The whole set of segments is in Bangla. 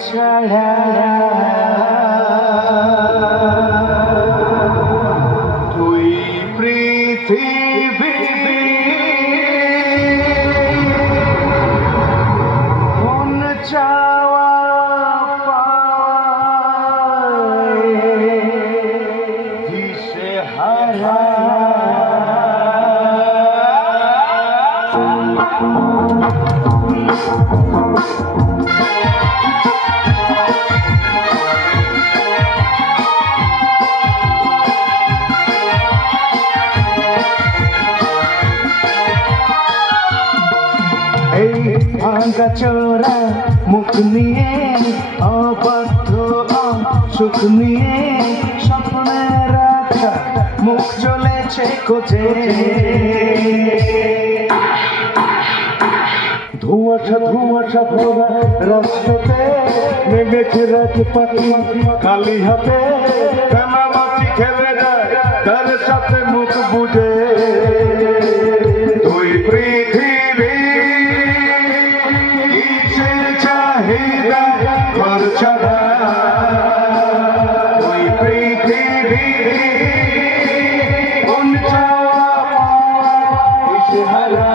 ছাড়া তুই পৃথিবী মন চাওয়া পায় দিশে হারা এই ভাঙা চোরা মুখ নিয়ে অবাধ্য সুখ নিয়ে স্বপ্নে রাখা মুখ চলেছে খোঁজে ধোঁয়াশা ধোঁয়াশা ভরা রাস্তাতে নেমেছে রাত পাখি খালি হাতে কানামাছি খেলে যায় তার সাথে মুখ বুঝে তুই পৃথিবী কিসের চাহিদা ঘর ছাড়া তুই পৃথিবী কোন চাওয়া পাওয়া দিশেহারা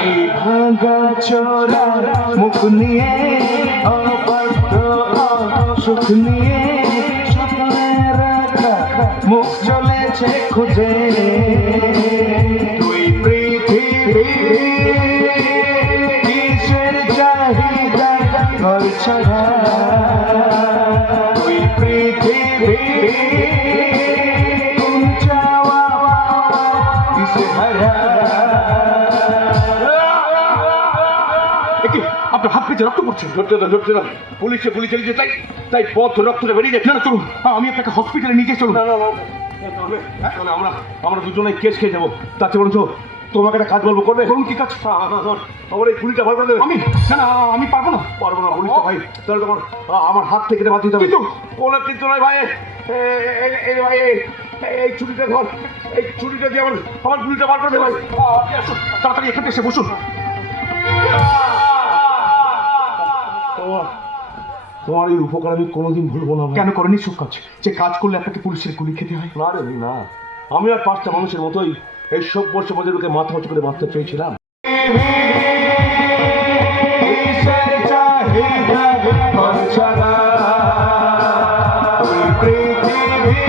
এই ভাঙা চোরা মুখ নিয়ে অবাধ্য সুখ নিয়ে স্বপ্নে রাখা মুখ চলেছে খুঁজে তুই পৃথিবী কিসের চাহিদা ঘর ছাড়া তুই পৃথিবী কোন চাওয়া দিশেহারা আপনার হাত পেয়েছে রক্ত পড়ছে ধরছে না পুলিশে গুলি চালিয়েছে তাই তাই পথ রক্তটা বেরিয়ে যাচ্ছে না চলুন আমি আপনাকে হসপিটালে নিয়ে চলুন না আমরা দুজনে কেস খেয়ে যাবো তার চেয়ে বলছো তোমাকে একটা কাজ বলবো করবে বলুন কি কাজ আমার এই পুলিশটা ভালো করে দেবে আমি না আমি পারবো না পুলিশটা ভাই তাহলে তোমার আমার হাত থেকে বাদ দিতে হবে কিন্তু কোনো কিন্তু নয় ভাই এই ভাই এই ছুটিটা ধর এই ছুটিটা দিয়ে আমার পুলিশটা বার করে দে ভাই আসুন তাড়াতাড়ি এখানে এসে বসুন তোমার এই উপকার আমি কোনোদিন ভুলবো না কেন করেনি সব কাজ যে কাজ করলে আপনাকে পুলিশের গুলি খেতে হয় না রে না আমি আর পাঁচটা মানুষের মতোই এই সভ্য সমাজের লোকে মাথা উঁচু করে বাঁচতে চেয়েছিলাম পৃথিবী